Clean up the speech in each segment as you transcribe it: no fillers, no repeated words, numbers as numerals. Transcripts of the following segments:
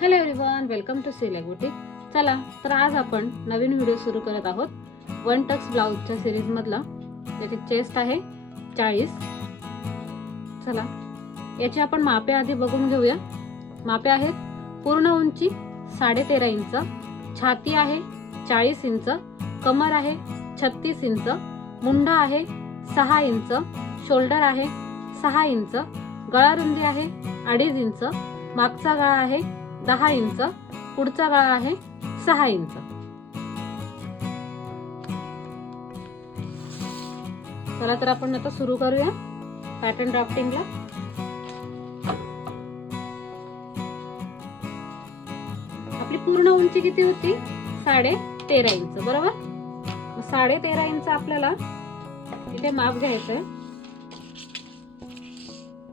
Hello everyone, welcome to सिलाई boutique. चला तर आज आपण नवीन व्हिडिओ सुरू करत आहोत. वन टक्स ब्लाउजच्या सिरीज मधला. याची चेस्ट आहे 40. चला याची आपण मापे आधी बघून घेऊया. मापे आहेत: पूर्ण उंची 13.5 इंच, छाती आहे 40 इंच, कमर आहे 36 इंच, मुंडा आहे 6 इंच, शोल्डर आहे 6 इंच, गळा रुंदी आहे 2.5 इंच, मागचा गळा आहे 10 इंच, पुढचा गळा आहे 6 इंच. चला तर आपण आता सुरू करूया पॅटर्न ड्राफ्टिंगला. आपली पूर्ण उंची किती होती? 13.5 इंच, बरोबर. 13.5 इंच आपल्याला इथे माप घ्यायचंय.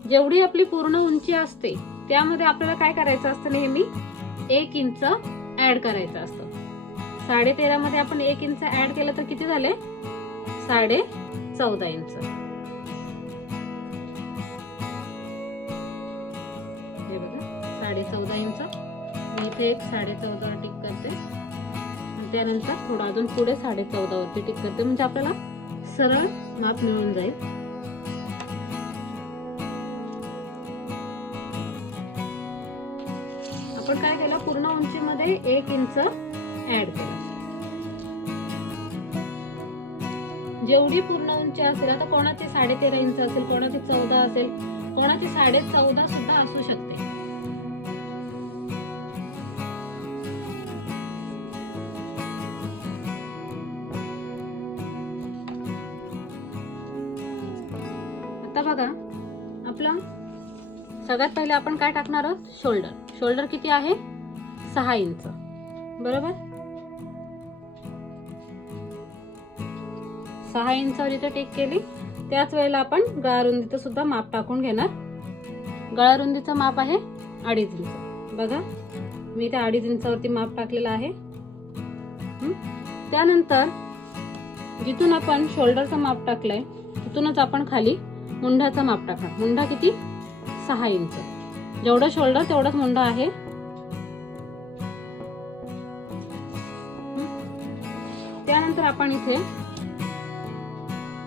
जेवढी आपली पूर्ण उंची असते त्यामध्ये आपल्याला काय करायचं असतं? नेहमी 1 इंच ऍड करायचं असतं. 13.5 मध्ये आपण 1 इंच ऍड केलं तर किती झाले? 14.5 इंच. हे बघा 14.5 इंच. मी इथे एक 14.5 टिक करते. त्यानंतर थोडं अजून पुढे 14.5 वरती टिक करते, म्हणजे आपल्याला सरळ माप मिळून जाईल. आपण काय केलं? पूर्ण उंचीमध्ये 1 इंच ऍड केलं. जेवढी पूर्ण उंची असेल, आता कोणाची 13.5 इंच असेल, कोणाची 14 असेल, कोणाची 14.5 सुद्धा असू शकते. आता बघा, आपलं सगळ्यात पहिले आपण काय टाकणार आहोत? शोल्डर. शोल्डर किती आहे? 6 इंच, बरोबर. 6 इंचावर इथे टेक केली. त्याच वेळेला आपण गळारुंदीचं सुद्धा माप टाकून घेणार. गळारुंदीचं माप आहे 2.5 इंच. बघा मी इथे 2.5 इंचावरती माप टाकलेलं आहे. त्यानंतर जिथून आपण शोल्डरचं माप टाकलंय तिथूनच आपण खाली मुंढ्याचं माप टाकणार. मुंढा किती? 6 इंच. जेवढं शोल्डर तेवढाच मुंडा आहे. त्यानंतर आपण इथे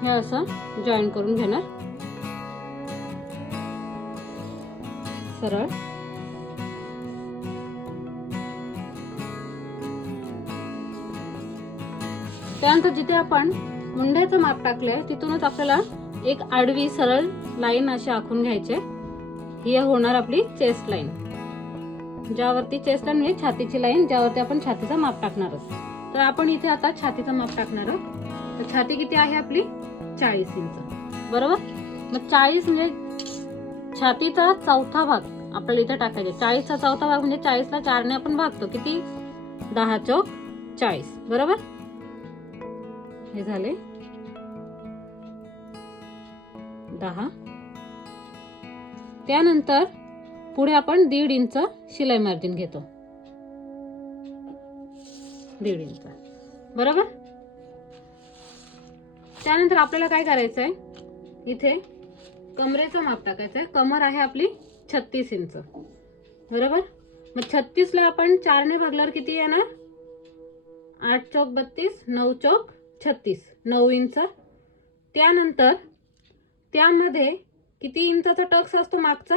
हे असं जॉईन करून घेणार सरळ. त्यानंतर जिथे आपण मुंड्याचं माप टाकलंय तिथूनच आपल्याला एक आडवी सरळ लाईन अशी आखून घ्यायची. ही होणार आपली चेस्ट लाईन, ज्यावरती चेस्ट लाईन म्हणजे छातीची लाईन, ज्यावरती आपण छातीचं माप टाकणार आहोत. तर आपण इथे आता छातीचं माप टाकणार आहोत. तर छाती किती आहे आपली? 40 इंच, बरोबर. मग 40 म्हणजे छातीचा चौथा भाग आपल्याला इथे टाकायचा. 40चा चौथा भाग म्हणजे 40ला 4 ने आपण भागतो. किती? 10 चौक 40, बरोबर. हे झाले 10. त्यानंतर पुढे आपण 1.5 इंच शिलाई मार्जिन घेतो. 1.5 इंच, बरोबर. त्यानंतर आपल्याला काय करायचंय? इथे कमरेचं माप टाकायचंय. कमर आहे आपली 36 इंच, बरोबर. मग 36 ला आपण 4 ने भागल्यावर किती येणार? 8 चौक 32, 9 चौक 36, 9 इंच. त्यानंतर त्यामध्ये किती इंचाचा टक्स असतो? मागचा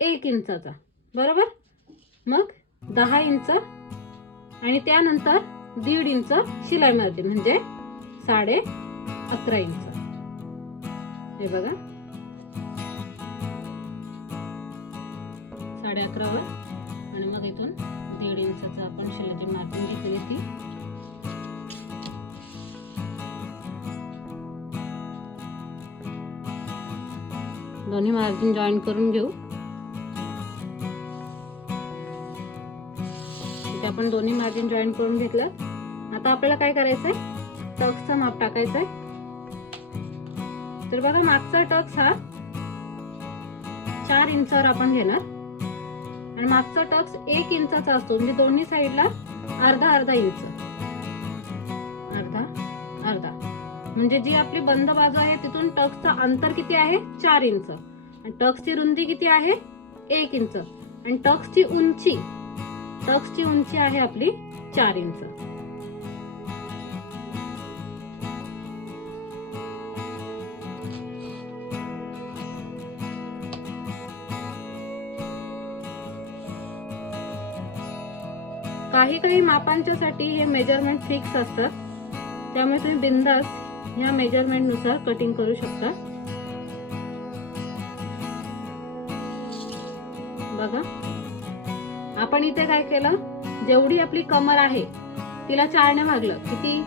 1 इंचाचा, बरोबर. मग 10 इंच आणि त्यानंतर 1.5 इंच शिलाई मार्जिन म्हणजे 11.5 इंच. हे बघा 11.5 वर आणि मग इथून 1.5 इंचाचं आपण शिलाईची मार्जिन घेतली ती. दोन्ही मार्जिन जॉईन करून घेऊ. इथे आपण दोन्ही मार्जिन जॉईन करून घेतलं. आता आपल्याला काय करायचंय? टक्सचं माप टाकायचंय. तर बघा मागचा टक्स हा 4 इंचावर आपण घेणार आणि मागचा टक्स 1 इंचाचा असतो, म्हणजे दोन्ही साईडला अर्धा इंच. अर्धा म्हणजे जी आपली बंद बाजू आहे तिथून टक्सचं अंतर किती आहे? 4 इंच. आणि टक्सची रुंदी किती आहे? 1 इंच. आणि टक्सची उंची टक्सची उंची आहे आपली 4 इंच. काही मापांच्या साठी हे मेजरमेंट फिक्स असतात, त्यामुळे तुम्ही बिंदास ह्या मेजरमेंट नुसार कटिंग करू शकता. बघा, आपण इथे काय केलं, जेवढी आपली कमर आहे तिला 4 ने भागलं. किती?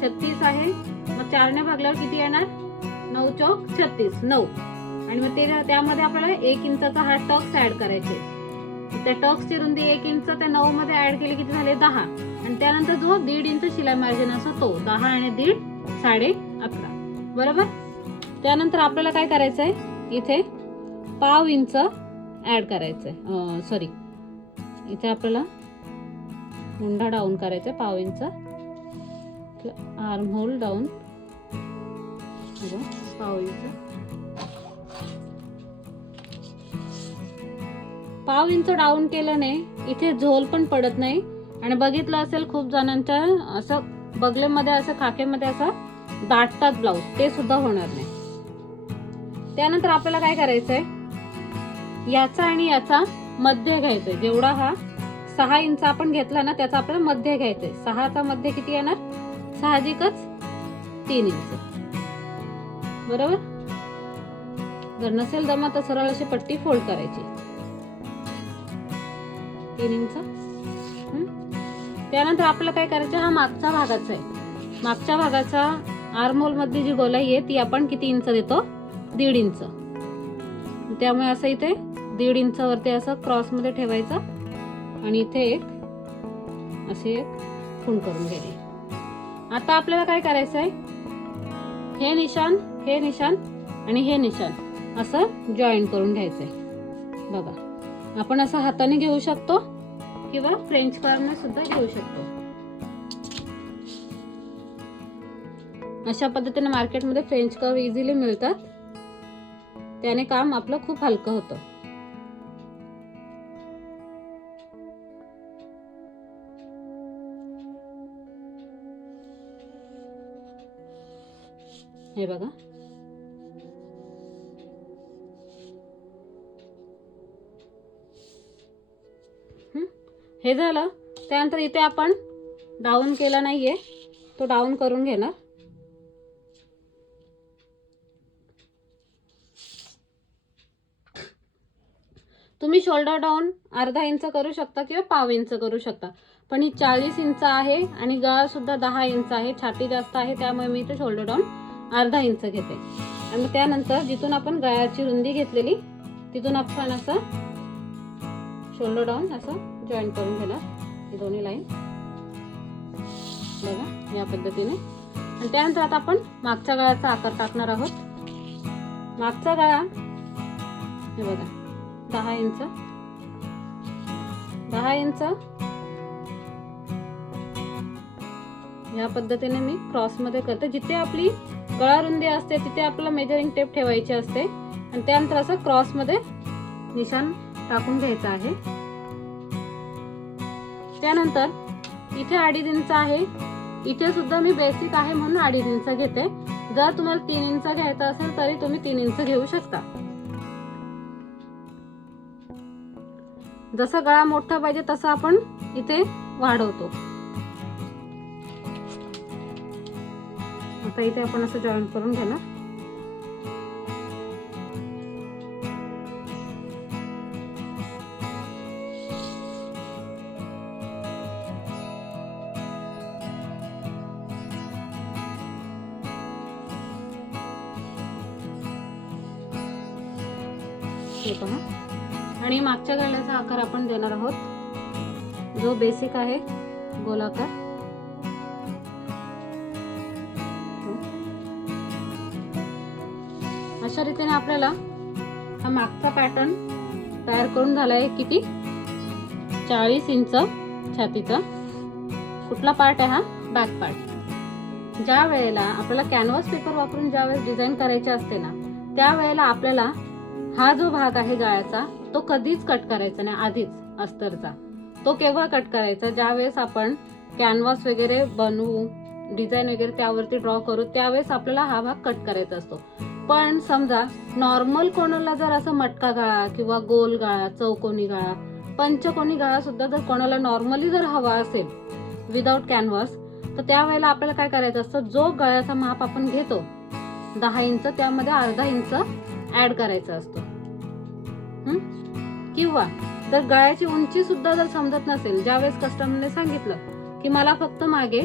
36 आहे. मग 4 ने भागल्यावर किती येणार? 9 चौक 36, 9. आणि मग त्यामध्ये आपल्याला 1 इंचाचा हा टक्स ऍड करायचे. त्या टक्सची रुंदी 1 इंच त्या 9 मध्ये ऍड केली, किती झाले? 10. आणि त्यानंतर जो 1.5 इंच शिलाई मार्जिन असतो तो 10 आणि 1.5 11.5. बरोबर. त्यानंतर आपल्याला काय करायचंय, इथे पाव इंच ऍड करायचंय. सॉरी, इथे आपल्याला मुंडा डाऊन करायचा पाव इंच. आर्म होल डाऊन पाव इंच. पाव इंच डाऊन केल्याने इथे झोल पण पडत नाही. आणि बघितलं असेल खूप जणांच्या असं बगलेमध्ये असं खाकेमध्ये असं दाटतात ब्लाऊज, ते सुद्धा होणार नाही. त्यानंतर आपल्याला काय करायचंय, याचा आणि याचा मध्य घ्यायचंय. जेवढा हा 6 इंच आपण घेतला ना, त्याचा आपल्याला मध्य घ्यायचंय. 6चा मध्य किती येणार? साहजिकच 3 इंच. बरोबर. जर नसेल जमा तर सरळ अशी पट्टी फोल्ड करायची. 3 इंच. त्यानंतर आपल्याला काय करायचं, हा मागचा भागाचा आहे. मागच्या भागाचा आर्म होल मध्ये जी गोलाई आहे ती आपण किती इंच देतो? 1.5 इंच. त्यामुळे असं इथे 1.5 इंच वरती असं क्रॉस मध्ये ठेवायचं आणि इथे एक खूण करून घ्यायची. आता आपल्याला काय करायचंय, हे निशाण, हे निशाण आणि हे निशाण असं जॉईन करून घ्यायचंय. बघा, आपण असं हाताने घेऊ शकतो किंवा फ्रेंच कर्वने सुद्धा घेऊ शकतो. अशा पद्धतीने मार्केटमध्ये फ्रेंच कर्व इझिली मिळतात. त्याने काम आपलं खूप हलकं होतं. हे बघा, हे झालं. त्यानंतर इथे आपण डाऊन केला नाहीये, तो डाऊन करून घेणार. तुम्ही शोल्डर डाऊन अर्धा इंच करू शकता किंवा पाव इंच करू शकता. पण ही 40 इंच आहे आणि गळा सुद्धा 10 इंच आहे. छाती जास्त आहे त्यामुळे मी इथे शोल्डर डाऊन अर्धा इंच घेते. आणि त्यानंतर जिथून आपण गळ्याची रुंदी घेतलेली तिथून आपण असं शोल्डर डाऊन असं जॉईन करून घेणार. ही दोन्ही लाईन बघा या पद्धतीने. आणि त्यानंतर आता आपण मागच्या गळ्याचा आकार टाकणार आहोत. मागचा गळा हे बघा 10 इंच, 10 इंच या पद्धतीने मी क्रॉस मध्ये करते. जिथे आपली गळा रुंदी असते तिथे आपल्याला मेजरिंग टेप ठेवायची असते आणि त्यानंतर असं क्रॉस मध्ये निशाण टाकून घ्यायचं आहे. त्यानंतर इथे 2.5 इंच आहे. इथे सुद्धा मी बेसिक आहे म्हणून 2.5 इंच घेते. जर तुम्हाला 3 इंच घ्यायचं असेल तरी तुम्ही 3 इंच घेऊ शकता. जसा गळा मोठा पाहिजे तसा आपण इथे वाढवतो. आता इथे आपण असं जॉईन करून घेणार. हे पहा. आणि मागच्या गळ्याचा आकार आपण देणार आहोत जो बेसिक आहे गोलाकार. अशा रीतीने आपल्याला हा मागचा पॅटर्न तयार करून झालाय. किती? 40 इंच छातीचा. कुठला पार्ट आहे हा? Back part. ज्या वेळेला आपल्याला कॅनव्हास पेपर वापरून ज्या वेळेस डिझाईन करायचे असते ना, त्यावेळेला आपल्याला हा जो भाग आहे गळ्याचा तो कधीच कट करायचा नाही आधीच अस्तरचा. तो केव्हा कट करायचा? ज्यावेळेस आपण कॅनव्हास वगैरे बनवू, डिझाईन वगैरे त्यावरती ड्रॉ करू, त्यावेळेस आपल्याला हा भाग कट करायचा असतो. पण समजा नॉर्मल कोणाला जर असं मटका गळा किंवा गोल गळा, चौकोनी गळा, पंचकोनी गळा सुद्धा जर कोणाला नॉर्मली जर हवा असेल विदाउट कॅनव्हास, तर त्यावेळेला आपल्याला काय करायचं असतं, जो गळ्याचा माप आपण घेतो 10 इंच, त्यामध्ये अर्धा इंच ऍड करायचा असतो. किंवा जर गळ्याची उंची सुद्धा जर समजत नसेल, ज्यावेळेस कस्टमरने सांगितलं की मला फक्त मागे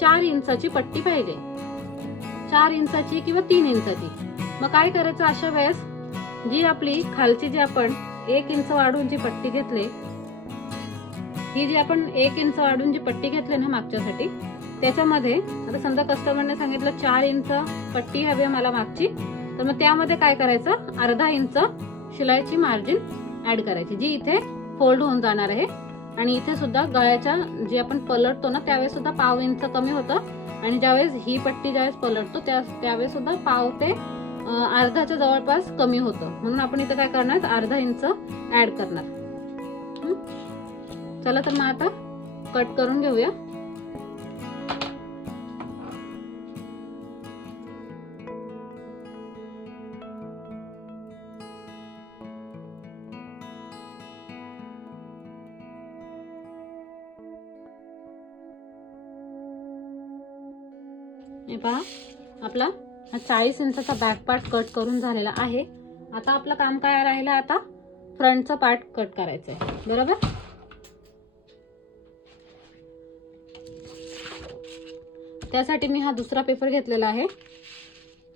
4 इंचाची पट्टी पाहिजे, 4 इंचाची किंवा 3 इंचाची, मग काय करायचं अशा वेळेस, जी आपली खालची जी आपण 1 इंच वाढवून जी पट्टी घेतली, ही जी आपण 1 इंच वाढवून जी पट्टी घेतली ना मागच्यासाठी, त्याच्यामध्ये आता समजा कस्टमरने सांगितलं 4 इंच पट्टी हवी मला मागची, तर मग त्यामध्ये काय करायचं, अर्धा इंच शिलाईची मार्जिन ऍड करायची, जी इथे फोल्ड होऊन जाणार आहे. आणि इथे सुद्धा गळ्याच्या जी आपण पलटतो ना त्यावेळेस सुद्धा पाव इंच कमी होतं, आणि ज्यावेळेस ही पट्टी ज्यावेळेस पलटतो त्यावेळेस सुद्धा पाव ते अर्धाच्या जवळपास कमी होतं. म्हणून आपण इथे काय करणार, अर्धा इंच ऍड करणार. चला तर मग आता कट करून घेऊया. हे पहा, आपला हा 40 इंचाचा बॅक पार्ट कट करून झालेला आहे. आता आपलं काम काय राहिलं, आता फ्रंटचा पार्ट कट करायचा आहे, बरोबर. त्यासाठी मी हा दुसरा पेपर घेतलेला आहे.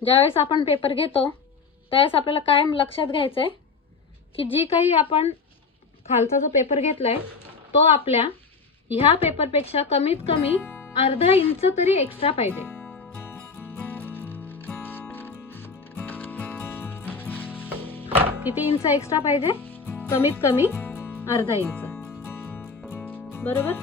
ज्यावेळेस आपण पेपर घेतो त्यावेळेस आपल्याला कायम लक्षात घ्यायचं आहे की जी काही आपण खालचा जो पेपर घेतलाय तो आपल्या ह्या पेपरपेक्षा कमीत कमी अर्धा इंच तरी एक्स्ट्रा पाहिजे. किती इंच एक्स्ट्रा पाहिजे? कमीत कमी अर्धा इंच, बरोबर.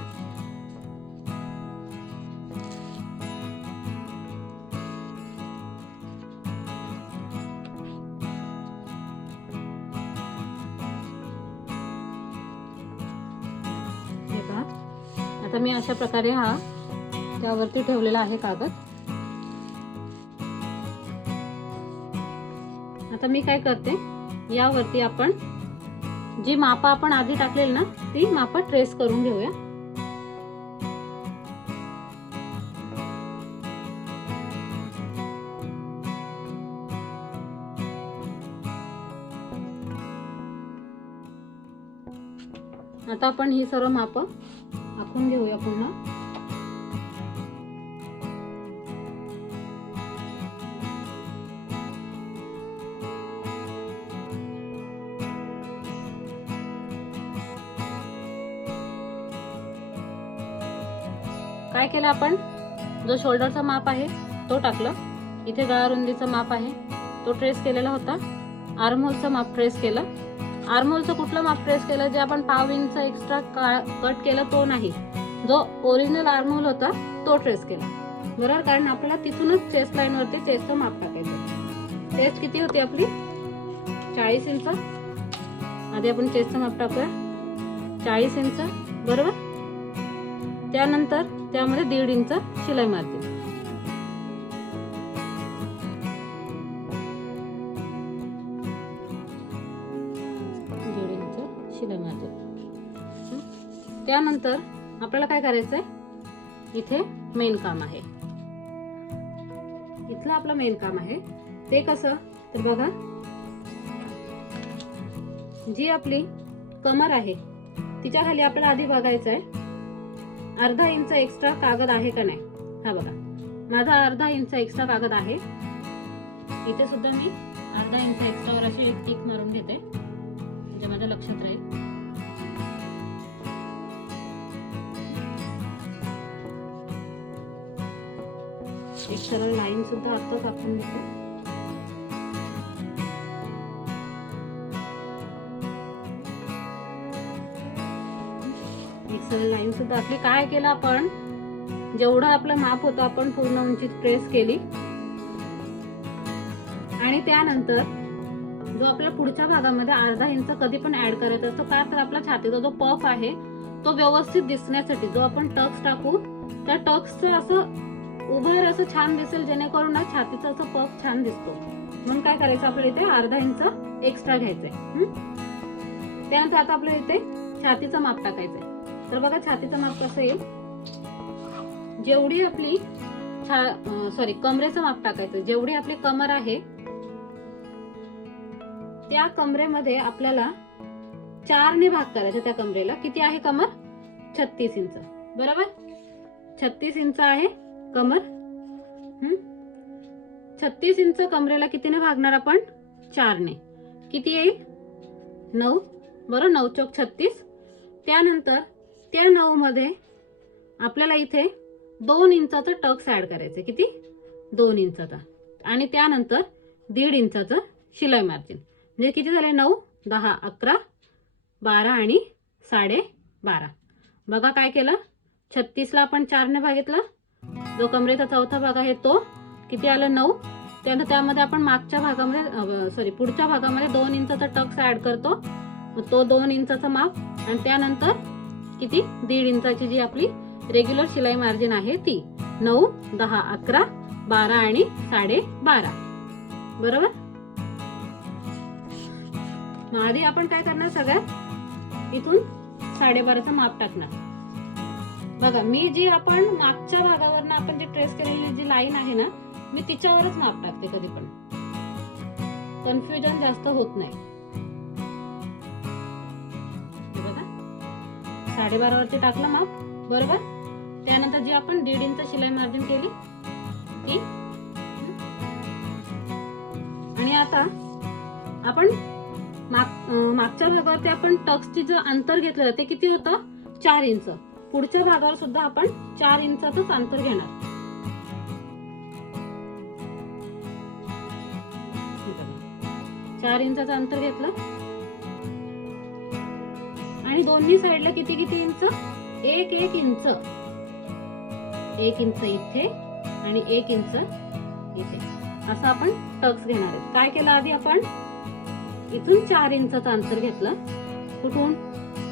हे पहा, आता मी अशा प्रकारे हा त्यावरती ठेवलेला आहे कागद. आता मी काय करते, यावरती आपण जी मापा आपण आधी टाकलेली ना ती मापा ट्रेस करून घेऊया. आता आपण ही सर्व मापा आखून घेऊया पुन्हा. काय केलं आपण, जो शोल्डरचा माप आहे तो टाकलं, इथे गळा रुंदीचं माप आहे तो ट्रेस केलेला होता, आर्महोलचं माप ट्रेस केलं. आर्महोलचं कुठलं माप ट्रेस केलं, जे आपण पाव इंच एक्स्ट्रा कट केलं तो नाही, जो ओरिजिनल आर्महोल होता तो ट्रेस केला, बरोबर. कारण आपल्याला तिथूनच चेस्ट लाईन वरती चेस्टचं माप टाकायचं. चेस्ट किती होती आपली? 40 इंच. आधी आपण चेस्टचं माप टाकूया, 40 इंच, बरोबर. त्यानंतर त्यामध्ये 1.5 इंच शिलाई मारते. शिलाई मारते. त्यानंतर आपल्याला काय करायचंय, इथे मेन काम आहे. इथलं आपलं मेन काम आहे ते कसं, तर बघा, जी आपली कमर आहे तिच्या खाली आपल्याला आधी बघायचं आहे अर्धा इंच एक्स्ट्रा कागद आहे का नाही. हा बघा, माझा अर्धा इंच एक्स्ट्रा कागद आहे. इथे सुद्धा मी अर्धा इंच एक्स्ट्रावर अशी एक टिक मारून घेते, म्हणजे माझ्या लक्षात राहील. एक सरळ लाईन सुद्धा आत्ताच आपण घेतो. एक सरळ लाईन सुद्धा आपली. काय केलं आपण, जेवढं आपलं माप होतं आपण पूर्ण उंची ट्रेस केली, आणि त्यानंतर जो आपल्या पुढच्या भागामध्ये अर्धा इंच कधी पण ऍड करायचा असतो, का तर आपला छातीचा जो पफ आहे तो व्यवस्थित दिसण्यासाठी जो आपण टक्स टाकू त्या टक्सचं असं उभार असं छान दिसेल, जेणेकरून ना छातीचा असं पफ छान दिसतो. म्हणून काय करायचं, आपल्याला इथे अर्धा इंच एक्स्ट्रा घ्यायचंय. त्यानंतर आता आपल्याला इथे छातीचं माप टाकायचंय. तर बघा छातीचं माप कसं येईल, जेवढी आपली कमरेचं माप टाकायचं. जेवढी आपली कमर आहे त्या कमरेमध्ये आपल्याला 4 ने भाग करायचा. त्या कमरेला किती आहे कमर, 36 इंच. बरोबर, 36 इंच आहे कमर. 36 इंच कमरेला कितीने भागणार आपण, 4 ने. किती येईल, 9. बरोबर, 9 चौक 36. त्यानंतर त्या 9 मध्ये आपल्याला इथे 2 इंचाचं टक्स ऍड करायचं. किती, 2 इंचाचा. आणि त्यानंतर 1.5 इंचाचं शिलाई मार्जिन. म्हणजे किती झाले, 9, 10, 11, 12 आणि 12.5. बघा काय केलं, 36 ला आपण 4 ने भागितलं. जो कमरेचा चौथा भाग आहे तो किती आलं, 9. त्यानंतर त्यामध्ये आपण मागच्या भागामध्ये पुढच्या भागामध्ये 2 इंचाचा टक्स ऍड करतो. तो 2 इंचाचा माप. आणि त्यानंतर किती, 1.5 इंचाची जी आपली रेग्युलर शिलाई मार्जिन आहे ती. 9, 10, 11, 12 आणि 12.5. बरोबर. आधी आपण काय करणार, सगळ्यात इथून 12.5चं माप टाकणार. बघा मी जी आपण मागच्या भागावरनं आपण जी ट्रेस केलेली जी लाईन आहे ना, मी तिच्यावरच माप टाकते. कधी पण कन्फ्युजन जास्त होत नाही. बघा 12.5 वरती टाकलं माप. बरोबर. त्यानंतर जी आपण 1.5 इंच शिलाई मार्जिन केली ती. आणि आता आपण मागच्या भागावरती आपण टक्सची जे अंतर घेतलं ते किती होतं, 4 इंच. पुढच्या भागावर सुद्धा आपण 4 इंचाचंच अंतर घेणार. 4 इंचाचं अंतर घेतलं. आणि दोन्ही साईडला किती किती इंच, 1 इंच. 1 इंच इथे आणि 1 इंच इथे असं आपण टक्स घेणार आहे. काय केलं, आधी आपण इथून 4 इंचाचं अंतर घेतलं. कुठून,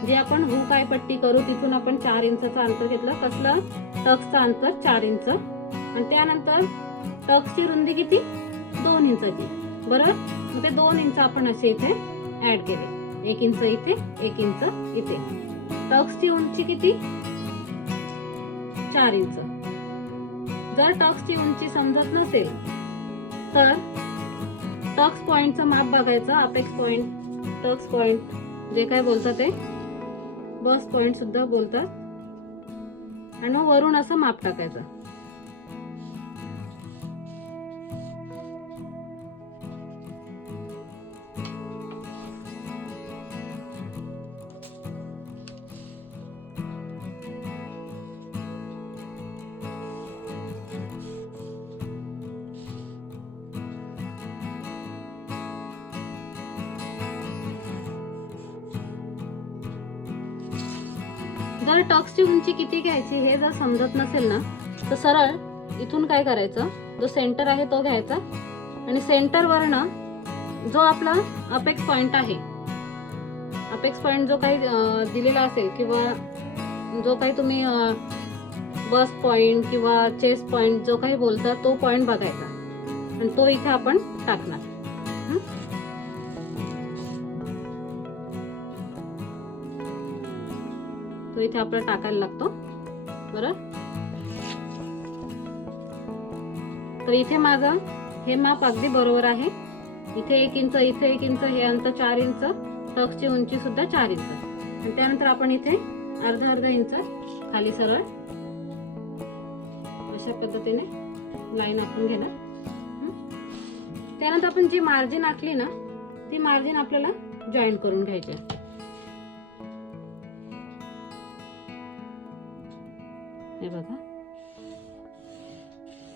जे आपण हुक पट्टी करू तिथून आपण 4 इंचाचं अंतर घेतलं. कसलं, टक्सचं अंतर 4 इंच. आणि त्यानंतर टक्सची रुंदी किती, 2 इंचाची. बरोबर. मग ते 2 इंच आपण असे इथे ऍड केले. 1 इंच इथे, 1 इंच इथे. टक्सची उंची किती, 4 इंच. जर टक्सची उंची समजत नसेल तर टक्स पॉइंटचं माप बघायचं. अपेक्स पॉइंट, टक्स पॉइंट जे काय बोलतात ते बस पॉइंट सुद्धा बोलतात. आणि मग वरून असं माप टाकायचं. जर टक्सची उंची किती घ्यायची हे जर समजत नसेल ना, तर सरळ इथून काय करायचं, जो सेंटर आहे तो घ्यायचा. आणि सेंटर वरनं जो आपला अपेक्स पॉइंट आहे, अपेक्स पॉइंट जो काही दिलेला असेल किंवा जो काही तुम्ही बस पॉइंट किंवा चेस्ट पॉइंट जो काही बोलता तो पॉइंट बघायचा आणि तो इथे आपण टाकणार. तो इथे आपल्याला टाकायला लागतो. बरोबर. तर इथे माझं हे माप अगदी बरोबर आहे. इथे 1 इंच, इथे 1 इंच, हे अंतर 4 इंच. टक्सची उंची सुद्धा 4 इंच. आणि त्यानंतर आपण इथे अर्धा इंच खाली सरळ अशा पद्धतीने लाईन आखून घेणार. त्यानंतर आपण जी मार्जिन आखली ना ती मार्जिन आपल्याला जॉईन करून घ्यायची. हे बघा,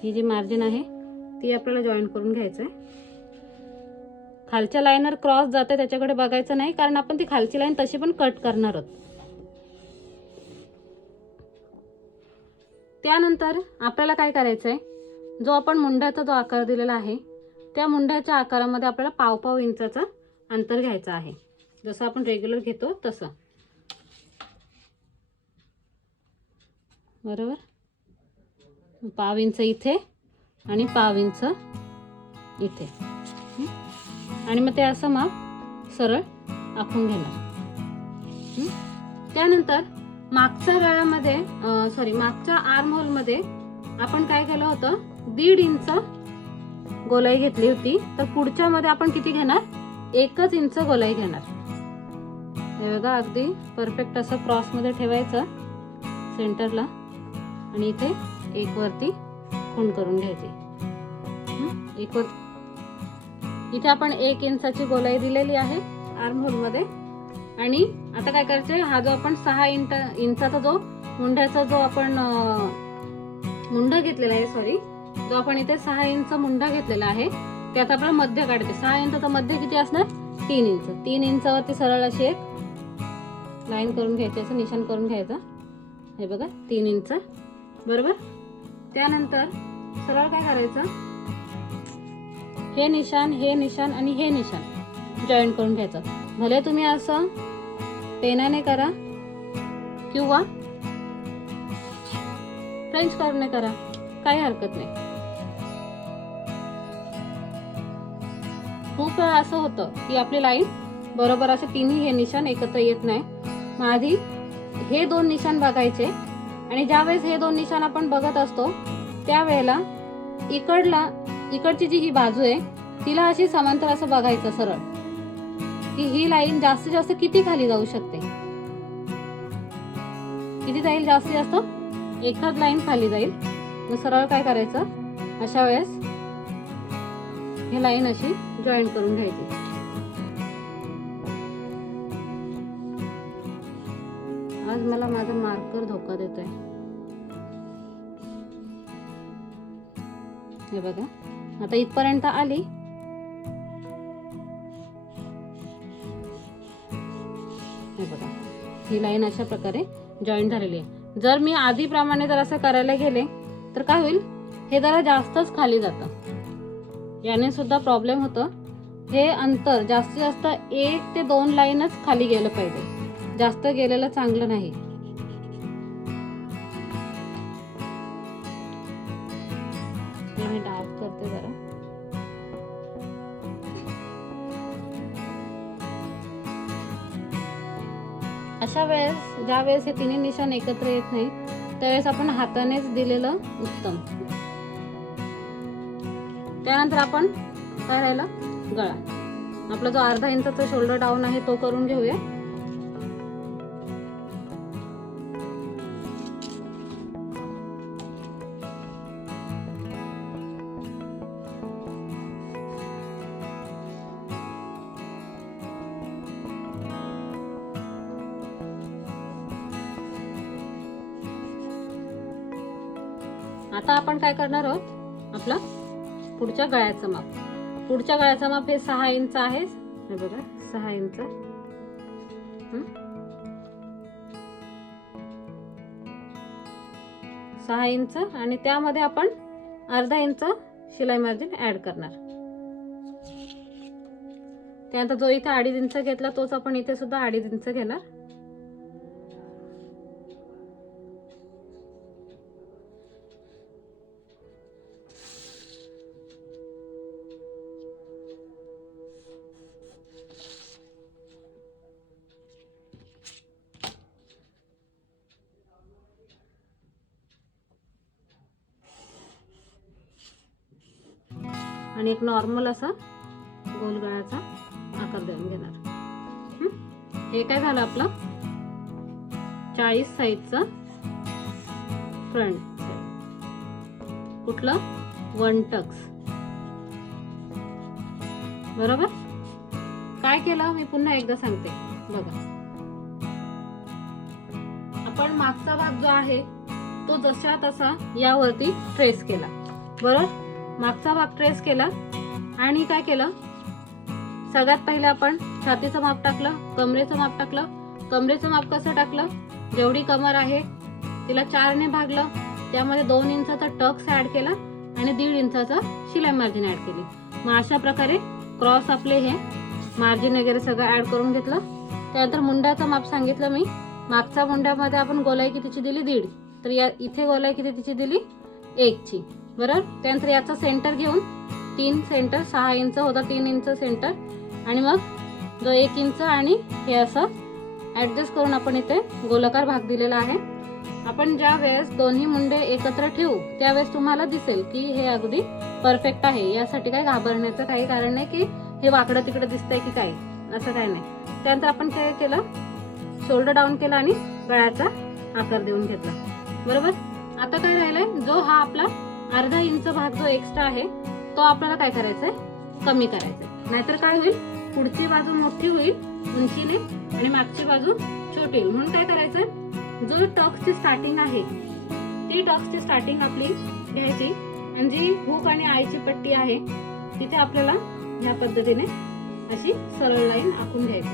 ही जी मार्जिन आहे ती आपल्याला जॉईन करून घ्यायचंय. खालच्या लाईनवर क्रॉस जाते त्याच्याकडे बघायचं नाही, कारण आपण ती खालची लाईन तशी पण कट करणार आहोत. त्यानंतर आपल्याला काय करायचंय, जो आपण मुंड्याचा जो आकार दिलेला आहे त्या मुंड्याच्या आकारामध्ये आपल्याला 1.5 इंचाचा अंतर घ्यायचा आहे. जसं आपण रेग्युलर घेतो तसं. बरोबर, पाव इंच इथे आणि पाव इंच इथे. आणि मग ते असं माप सरळ आखून घेणार. त्यानंतर मागच्या गळ्यामध्ये मागच्या आर्म होल मध्ये आपण काय केलं होतं, 1.5 इंच गोलाई घेतली होती. तर पुढच्या मध्ये आपण किती घेणार, 1 इंच गोलाई घेणार. हे बघा, अगदी परफेक्ट असं क्रॉस मध्ये ठेवायचं सेंटरला आणि इथे एक वरती खूण करून घ्यायची. इथे आपण 1 इंचाची गोलाई दिलेली आहे आर्म होल मध्ये. आणि आता काय करायचंय, हा जो आपण 6 इंचाचा जो मुंड्याचा जो आपण मुंडा घेतलेला आहे, जो आपण इथे 6 इंच मुंडा घेतलेला आहे, त्यात आपल्याला मध्य काढते. 6 इंचाचा मध्य किती असणार, 3 इंच. 3 इंचावरती सरळ अशी एक लाईन करून घ्यायची, असं निशाण करून घ्यायचं. हे बघा, 3 इंच. बरोबर. त्यानंतर सरळ काय करायचं, हे निशाण आणि हे निशाण जॉईन करून घ्यायचं. भले तुम्ही असं पेनाने करा किंवा फ्रेंच कर्वने करा, काही हरकत नाही. खूप वेळा असं होतं की आपली लाईन बरोबर असे तिन्ही हे निशाण एकत्र येत नाही. मग आधी हे 2 निशाण बघायचे आणि ज्यावेळेस हे 2 निशाण आपण बघत असतो त्यावेळेला इकडची जी ही बाजू आहे तिला अशी समांतर असं बघायचं सरळ, की ही लाईन जास्तीत जास्त किती खाली जाऊ शकते, किती जाईल, जास्तीत जास्त एखाद लाईन खाली जाईल. मग सरळ काय करायचं, अशा वेळेस ही लाईन अशी जॉईन करून घ्यायची. आज मला माझा मार्कर धोका देतोय. हे बघा, आता इथपर्यंत आली. हे बघा, ही लाईन अशा प्रकारे जॉईन झालेली आहे. जर मी आधीप्रमाणे जर असं करायला गेले तर काय होईल, हे जरा जास्तच खाली जातं. याने सुद्धा प्रॉब्लेम होतं. हे अंतर जास्तीत जास्त 1 ते 2 लाईनच खाली गेलं पाहिजे, जास्त गेलेलं चांगलं नाही. मी डार्क करते जरा. अशा वेळेस ज्या वेळेस हे तिन्ही निशाण एकत्र येत नाही त्यावेळेस आपण हातानेच दिलेलं उत्तम. त्यानंतर आपण काय राहिला, गळा. आपला जो अर्धा इंचाचा शोल्डर डाऊन आहे तो करून घेऊया. आता आपण काय करणार आहोत, आपला पुढच्या गळ्याचं माप. पुढच्या गळ्याचं माप हे 6 इंच आहे. हे बघा, 6 इंच. 6 इंच आणि त्यामध्ये आपण अर्धा इंच शिलाई मार्जिन ऍड करणार. त्यानंतर जो इथे 2.5 इंच घेतला तोच आपण इथे सुद्धा 2.5 इंच घेणार. आणि एक नॉर्मल असा गोल गळ्याचा आकार देऊन घेणार. हे काय झालं आपलं 40 साईजचं फ्रंट. कुठलं, 1 टक्स. बरोबर. काय केलं मी पुन्हा एकदा सांगते बघा. आपण मागचा भाग जो आहे तो जसा तसा यावरती ट्रेस केला. बरोबर, मागचा भाग ट्रेस केला आणि काय केलं, सगळ्यात पहिले आपण छातीचं माप टाकलं, कमरेचं माप टाकलं. कमरेचं माप कसं टाकलं, जेवढी कमर आहे तिला 4 ने भागलं, त्यामध्ये 2 इंचाचा टक्स ऍड केला आणि 1.5 इंचाचा शिलाई मार्जिन ऍड केली. मग अशा प्रकारे क्रॉस आपले हे मार्जिन वगैरे सगळं ऍड करून घेतलं. त्यानंतर मुंड्याचं माप सांगितलं मी. मागच्या मुंड्यामध्ये आपण गोलाई कितीची दिली, 1.5. तर या इथे गोलाई किती तिची दिली 1ची, बरोबर. त्यानंतर याचा सेंटर घेऊन 3 सेंटर, 6 इंच होता 3 इंच सेंटर, आणि मग जो 1 इंच आणि हे असं ऍडजस्ट करून आपण इथे गोलाकार भाग दिलेला आहे. आपण ज्या वेळेस दोन्ही मुंडे एकत्र ठेवू त्यावेळेस तुम्हाला दिसेल की हे अगदी परफेक्ट आहे. यासाठी काय घाबरण्याचं काही कारण नाही की हे वाकडं तिकडं दिसतंय की काय, असं काय नाही. त्यानंतर आपण काय केलं, शोल्डर डाऊन केला आणि गळ्याचा आकार देऊन घेतला, बरोबर. आता काय राहिलंय, जो हा आपला अर्धा इंच भाग जो एक्स्ट्रा आहे तो आपल्याला काय करायचंय, कमी करायचंय. नाहीतर काय होईल, पुढची बाजू मोठी होईल उंचीने आणि मागची बाजू छोटी होईल. म्हणून काय करायचंय, जो टक्सची स्टार्टिंग आहे ती टक्सची स्टार्टिंग आपली घ्यायची आणि जी हुक आणि आईची पट्टी आहे तिथे आपल्याला ह्या पद्धतीने अशी सरळ लाईन आखून घ्यायची,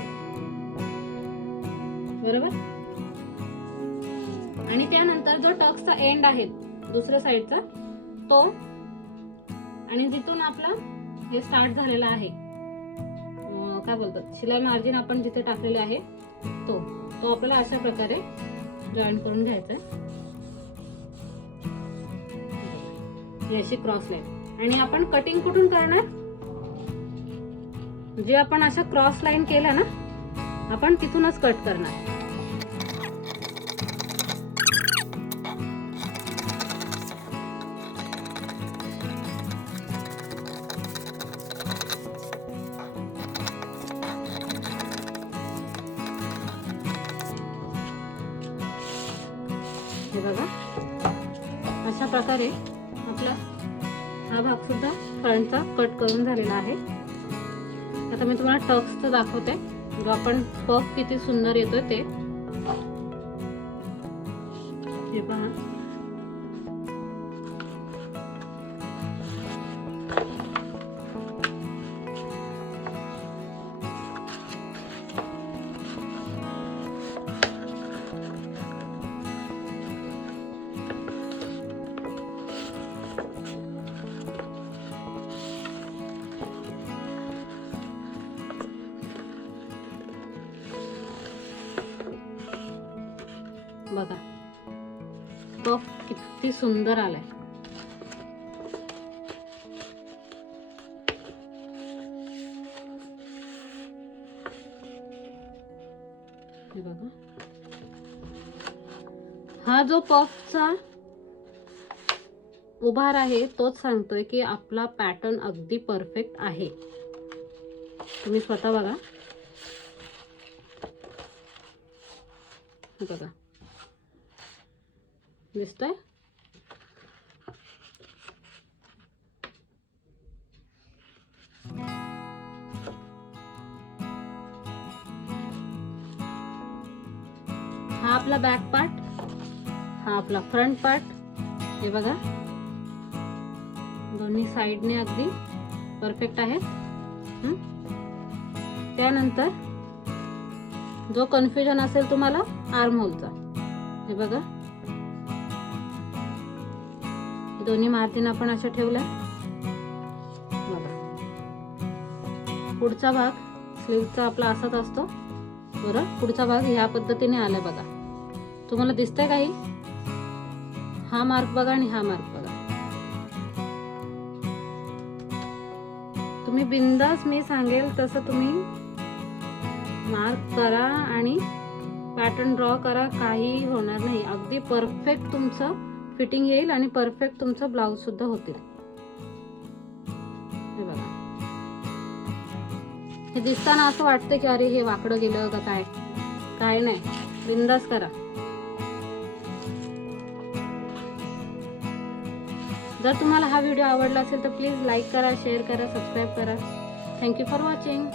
बरोबर. आणि त्यानंतर जो टक्सचा एंड आहे दुसऱ्या साईडचा तो, आणि जिथून आपला हे स्टार्ट झालेला आहे, काय बोलतात, शिलाई मार्जिन आपण जिथे टाकलेले आहे तो तो आपल्याला अशा प्रकारे जॉईन करून घ्यायचा आहे, अशी क्रॉस लाईन. आणि आपण कटिंग कुठून करणार, जे आपण अशा क्रॉस लाईन केल्या ना आपण तिथूनच कट करणार. हे बघा, अशा प्रकारे आपला हा भाग सुद्धा फ्रंटचा कट करून झालेला आहे. आता मी तुम्हाला टक्सचं दाखवते, जो आपण पफ किती सुंदर येतोय ते. हे पहा, बघा पफ किती सुंदर आलाय. हे बघा, हा जो पफचा उभार आहे तोच सांगतोय की आपला पॅटर्न अगदी परफेक्ट आहे. तुम्ही स्वतः बघा. बघा दिसतंय. हा आपला बॅक पार्ट, हा आपला फ्रंट पार्ट. हे बघा, दोन्ही साइडने अगदी परफेक्ट आहे. त्यानंतर जो कन्फ्युजन असेल तुम्हाला आर्म होलचा, हे बघा दोन्ही मार्जिन आपण अशा ठेवल्या. बघा पुढचा भाग स्लीवचा आपला असाच असतो, बरोबर. पुढचा भाग ह्या पद्धतीने आलाय. बघा तुम्हाला दिसतंय काही, हा मार्क बघा आणि हा मार्क बघा. तुम्ही बिंदास मी सांगेल तसं तुम्ही मार्क करा आणि पॅटर्न ड्रॉ करा, काही होणार नाही. अगदी परफेक्ट तुमचं फिटिंग येईल आणि परफेक्ट तुमचं ब्लाउज सुद्धा होतील. हे बघा, हे दिसताना असं वाटतं की अरे हे वाकडं गेलं का काय, काय नाही, बिंदास करा. जर तुम्हाला हा व्हिडिओ आवडला असेल तर प्लीज लाईक करा, शेअर करा, सबस्क्राईब करा. Thank you for watching.